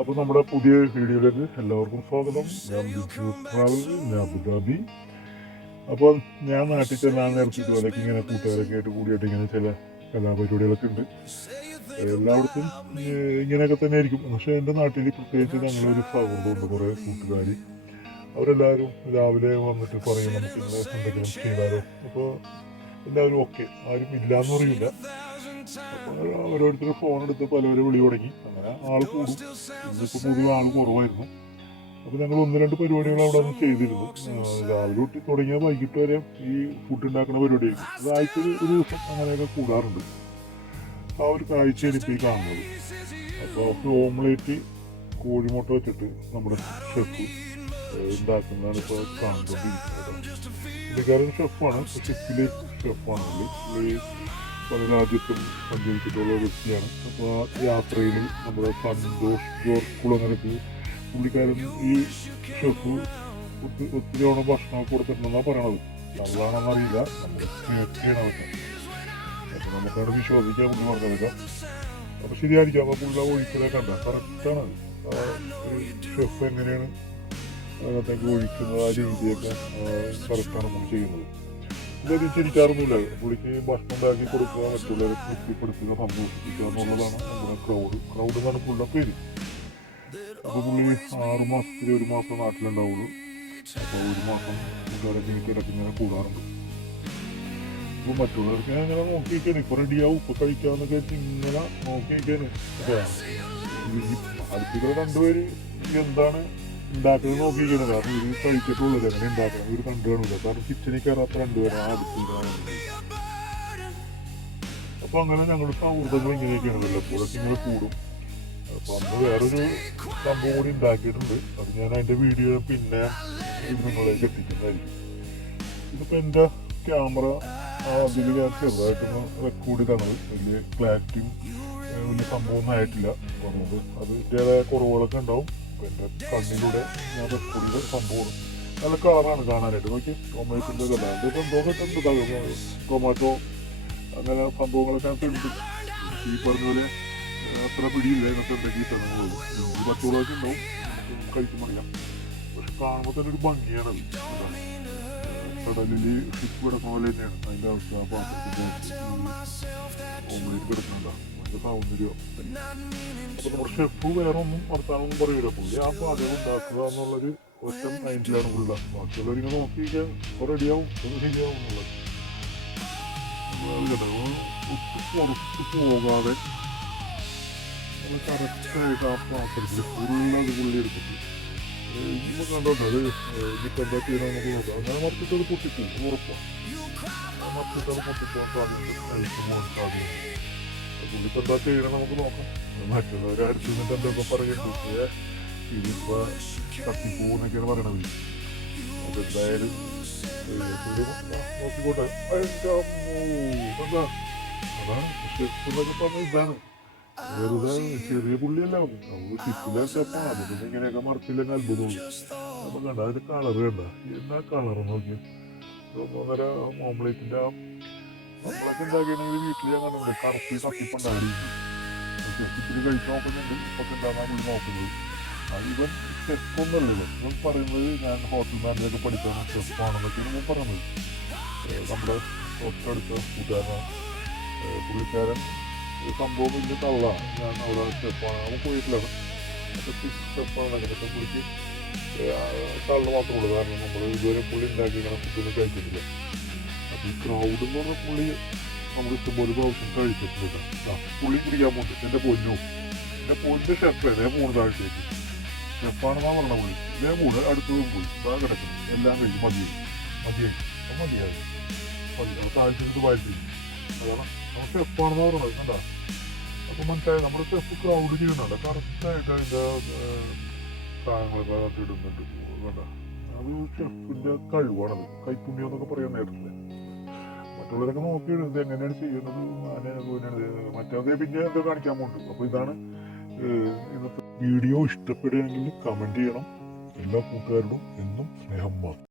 അപ്പോൾ നമ്മുടെ പുതിയ വീഡിയോയിലേക്ക് എല്ലാവർക്കും സ്വാഗതം. ഞാൻ ബിജു ട്രാവൽ, ഞാൻ അബുദാബി. അപ്പോൾ ഞാൻ നാട്ടിൽ ചെല്ലാൻ നേരത്തെ ഇതുപോലെയൊക്കെ ഇങ്ങനെ കൂട്ടുകാരൊക്കെ ആയിട്ട് കൂടിയിട്ട് ഇങ്ങനെ ചില കലാപരിപാടികളൊക്കെ ഉണ്ട്. എല്ലായിടത്തും ഇങ്ങനെയൊക്കെ തന്നെ ആയിരിക്കും. പക്ഷേ എൻ്റെ നാട്ടിൽ പ്രത്യേകിച്ച് ഞങ്ങളൊരു സൗഹൃദമുണ്ട്, കുറേ കൂട്ടുകാർ. അവരെല്ലാവരും രാവിലെ വന്നിട്ട് പറയും നമുക്ക് ഇങ്ങനെ എന്തെങ്കിലും ചെയ്താലോ. അപ്പോൾ എല്ലാവരും ഓക്കെ, ആരും ഇല്ലയെന്ന് പറയില്ല. അപ്പോൾ ഓരോരുത്തർ ഫോൺ എടുത്ത് പലവരെ വിളി തുടങ്ങി. അങ്ങനെ ആൾ കൂടും. ഇന്നിപ്പോൾ പൊതുവെ ആൾ കുറവായിരുന്നു. അപ്പോൾ ഞങ്ങൾ 1-2 പരിപാടികൾ അവിടെ നിന്ന് ചെയ്തിരുന്നു. രാവിലെ തൊട്ട് തുടങ്ങിയ വൈകിട്ട് വരെ ഈ ഫുഡ് ഉണ്ടാക്കുന്ന പരിപാടിയായിരുന്നു. അത് ആഴ്ചയിൽ ഒരു ദിവസം അങ്ങനെയൊക്കെ കൂടാറുണ്ട്. ആ ഒരു കാഴ്ചയാണ് ഇപ്പോൾ ഈ കാണുന്നത്. അപ്പോൾ ഓംലേറ്റ് കോഴിമുട്ട വെച്ചിട്ട് നമ്മുടെ ഷെഫ് ഉണ്ടാക്കുന്നതാണ് ഇപ്പോൾ കണ്ടുകൊണ്ടിരിക്കുന്നത്. പുള്ളിക്കാരൻ ഷെഫാണ്, ഷിപ്പിലെ ഷെഫാണ്. പുള്ളി പല രാജ്യത്തും സഞ്ചരിച്ചിട്ടുള്ള വ്യക്തിയാണ്. അപ്പോൾ ആ യാത്രയിൽ നമ്മുടെ സന്തോഷ് ജോർജ് കുളങ്ങരക്ക് പുള്ളിക്കാരൻ ഈ ഷെഫ് ഒത്തിരി തവണ ഭക്ഷണമൊക്കെ കൊടുത്തിട്ടുണ്ടെന്നാണ് പറയണത്. അതാണെന്നറിയില്ല, നമ്മൾ കേൾക്കുകയാണ് അതൊക്കെ. അപ്പോൾ നമുക്കവിടെ വിശ്വസിക്കാൻ പുള്ളി പറഞ്ഞതൊക്കെ. അപ്പോൾ ശരിയായിരിക്കാം. അപ്പോൾ പുള്ളി ഒഴിക്കലൊക്കെ കണ്ട കറക്റ്റാണ്. ഷെഫ് എങ്ങനെയാണ് അതിനകത്തേക്ക് ഒഴിക്കുന്നത്, ആ രീതിയൊക്കെ കറക്റ്റാണ് പുള്ളി ചെയ്യുന്നത്. ഇതൊന്നും ചിരിക്കാറൊന്നുമില്ല. പുള്ളിക്ക് ഭക്ഷണം ഉണ്ടാക്കി കൊടുക്കുക, മറ്റുള്ളവരെ തൃപ്തിപ്പെടുത്തുക, സന്തോഷിപ്പിക്കുക എന്നുള്ളതാണ് നമ്മുടെ ക്രൗഡ് എന്നാണ് പുള്ളിയുടെ പേര്. അപ്പോൾ പുള്ളി 6 മാസത്തിൽ 1 മാസം നാട്ടിലുണ്ടാവുള്ളൂ. അപ്പോൾ 1 മാസം കൂട്ടുകാരൊക്കെ ഇടയ്ക്കിങ്ങനെ കൂടാറുണ്ട്. അപ്പോൾ മറ്റുള്ളവർക്ക് ഞാൻ ഇങ്ങനെ നോക്കി വയ്ക്കാണ്. ഇപ്പോൾ റെഡിയാവും, ഇപ്പോൾ കഴിക്കാമെന്നൊക്കെ ഇങ്ങനെ നോക്കി വയ്ക്കാണ്. അപ്പോൾ അടുത്തുള്ള 2 പേര് എന്താണ് ഉണ്ടാക്കുന്നത് നോക്കി വയ്ക്കുന്നത്. കാരണം ഇത് കഴിച്ചിട്ടുള്ളത് എങ്ങനെ ഉണ്ടാക്കണം ഇവർ കണ്ടു കാണില്ല. കാരണം കിച്ചണിൽ കയറാത്ത 2 പേരാണ് അടുത്തുണ്ടാകുന്നത്. അപ്പോൾ അങ്ങനെ ഞങ്ങളുടെ സൗഹൃദങ്ങൾ ഇങ്ങനെയൊക്കെയാണ്. വല്ലപ്പോഴൊക്കെ ഇങ്ങനെ കൂടും. അപ്പോൾ അന്ന് വേറൊരു സംഭവം കൂടി ഉണ്ടാക്കിയിട്ടുണ്ട്. അത് ഞാൻ അതിൻ്റെ വീഡിയോ പിന്നെ ഇത് നിങ്ങളിലേക്ക് എത്തിക്കുന്നതായിരിക്കും. ഇതിപ്പോൾ എൻ്റെ ക്യാമറ അതിൽ ഞാൻ ചെറുതായിട്ടൊന്ന് റെക്കോർഡ് ചെയ്താണ്. വലിയ ക്ലാരിറ്റിയും വലിയ സംഭവമൊന്നും ആയിട്ടില്ല. അതുകൊണ്ട് അതിൻ്റേതായ കുറവുകളൊക്കെ ഉണ്ടാവും. എൻ്റെ കണ്ണിലൂടെ ഞാൻ റെക്കോർഡ് ചെയ്ത സംഭവമാണ്. നല്ല കളറാണ് കാണാനായിട്ട്. നോക്കി ടൊമാറ്റോൻ്റെ കല ഇതിപ്പോൾ എന്തോന്നൊക്കെ ടൊമാറ്റോ അങ്ങനെ സംഭവങ്ങളൊക്കെ ഉണ്ട്. ഈ പറഞ്ഞ പോലെ അത്ര പിടിയില്ല എന്നൊക്കെ എന്തെങ്കിലും സ്ഥലങ്ങളുള്ളൂ. ഈ പച്ചവളമൊക്കെ ഉണ്ടാവും, നമുക്ക് കഴിക്കുമ്പോൾ അറിയാം. പക്ഷെ കാണുമ്പോൾ തന്നെ ഒരു ഭംഗിയാണത്. കടലിൽ ഷിപ്പ് കിടക്കുന്ന പോലെ തന്നെയാണ് അതിൻ്റെ അവസ്ഥ. ആ പാത്രത്തിൻ്റെ ഓംലേറ്റ് കിടക്കുന്നുണ്ടാവും, അതിൻ്റെ സൗന്ദര്യം. അപ്പോൾ നമ്മുടെ ഷെഫ് വേറെ ഒന്നും വർത്താനൊന്നും പറയൂല. പുള്ളി ആ പാചകം ഉണ്ടാക്കുക എന്നുള്ളൊരു ഒറ്റ മൈൻഡിലാണ് പുള്ള. ബാക്കിയുള്ളവരിങ്ങനെ നോക്കിയിരിക്കാൻ ഇപ്പോൾ റെഡിയാവും, ഇത് ശരിയാവും എന്നുള്ളത്. പുറത്ത് പോകാതെ കറക്റ്റായിട്ട് ആ പാത്രത്തിൽ ഫുള്ളത് പുള്ളി എടുത്തിട്ട് ഇപ്പം കണ്ടോട്ടെ. അത് ഇനിയിപ്പോൾ എന്താ ചെയ്യണം നമുക്ക് നോക്കാം. അങ്ങനെ മൊത്തത്തിൽ പൊട്ടിപ്പോകും, ഉറപ്പാണ്. മൊത്തത്തിൽ പൊട്ടിപ്പോകാൻ സാധ്യതയുണ്ട്, കഴിച്ചു പോകാൻ സാധ്യതയുണ്ട്. പുള്ളിപ്പോൾ എന്താ ചെയ്യണം നമുക്ക് നോക്കാം. മറ്റുള്ളവർ അടുത്ത് നിന്നിട്ട് എന്തൊക്കെ പറയുന്നുണ്ട്, ഇതിപ്പോൾ കത്തിപ്പോന്നൊക്കെയാണ് പറയണത്. അതെന്തായാലും നോക്കിക്കോട്ടെ. എന്താ അതാണ് ഷെഫ് എന്നൊക്കെ പറഞ്ഞ ഇതാണ്. വെറുതെ ചെറിയ പുള്ളിയല്ല, നമുക്ക് ഷിപ്പിലെ ഷെഫാണ്. അതിന് ഇങ്ങനെയൊക്കെ മറച്ചില്ലെങ്കിൽ അത്ഭുതമുള്ളൂ. അപ്പം കണ്ട അതിൻ്റെ കളർ കണ്ട, എന്നാ കളർ നോക്കി. 1.5 ഓംലേറ്റിൻ്റെ നമ്മളൊക്കെ ഉണ്ടാക്കിയാണെങ്കിൽ വീട്ടിൽ ഞാൻ കണ്ടുണ്ട് കറുപ്പ് കത്തിപ്പുണ്ടായിരിക്കും. ഷെഫിത്തിരി കഴിച്ച് നോക്കുന്നുണ്ട്, ഇപ്പൊക്കെ ഉണ്ടാകാൻ പുള്ളി നോക്കുന്നത്. ഇവൻ ഷെഫൊന്നുമല്ലല്ലോ. ഇവൻ പറയുന്നത് ഞാൻ ഹോട്ടൽ മാനേജൊക്കെ പഠിച്ചാണ് ഷെഫാണെന്നൊക്കെയാണ് ഞാൻ പറയുന്നത്. നമ്മുടെ തൊട്ടടുത്ത കൂട്ടുകാരനാണ് പുള്ളിക്കാരൻ. സംഭവം വലിയ തള്ളാണ്. ഞാൻ അവിടെ ഷെഫാണ്, അവൻ പോയിട്ടില്ലാണ്. അപ്പോൾ ഷെഫാണ്. പക്ഷെ പുള്ളിക്ക് തള്ളു മാത്രമേ ഉള്ളൂ. കാരണം നമ്മൾ ഇതുവരെ പുള്ളി ഉണ്ടാക്കി ഇങ്ങനെ ഫുഡൊന്നും കഴിച്ചിട്ടില്ല. അപ്പോൾ ഈ ക്രൗഡ് എന്ന് പറഞ്ഞാൽ പുള്ളി നമ്മൾ ഇഷ്ടംപോലെ പ്രാവശ്യം കഴിച്ചിട്ടുണ്ട്. പുള്ളി പിടിക്കാൻ പോകുന്നുണ്ട്. എൻ്റെ പൊന്നു ഷെഫ് ഇതേ മൂന്ന് താഴത്തേക്ക് ഷെഫാണെന്നാണ് പറഞ്ഞ പുള്ളി. ഇതേ മൂന്ന് അടുത്തതും പോയി ഇതാ കിടക്കണം. എല്ലാം കഴിഞ്ഞ് മതിയായി താഴ്ച വായിച്ചു. അതാണ് നമ്മൾ ഷെഫാണെന്ന് പറഞ്ഞത്. കണ്ടാ അപ്പോൾ മനസ്സിലായി. നമ്മുടെ ഷെഫ് ക്രൗഡ് ചെയ്യുന്നുണ്ട്. കറക്റ്റായിട്ട് അതിൻ്റെ സാധനങ്ങളൊക്കെ ഇടുന്നുണ്ട്. കണ്ട അത് ഷെഫിൻ്റെ കഴിവാണത്. കൈപ്പുണ്യം എന്നൊക്കെ പറയാൻ നേരത്തില്ല. മറ്റുള്ളവരൊക്കെ നോക്കിയിടും ഇത് എങ്ങനെയാണ് ചെയ്യുന്നത്, മറ്റേ പിന്നെ എന്തോ കാണിക്കാൻ പോകുന്നുണ്ട്. അപ്പോൾ ഇതാണ് ഇന്നത്തെ വീഡിയോ. ഇഷ്ടപ്പെടുകയാണെങ്കിൽ കമൻറ്റ് ചെയ്യണം. എല്ലാ കൂട്ടുകാരോടും എന്നും സ്നേഹം മാത്രം.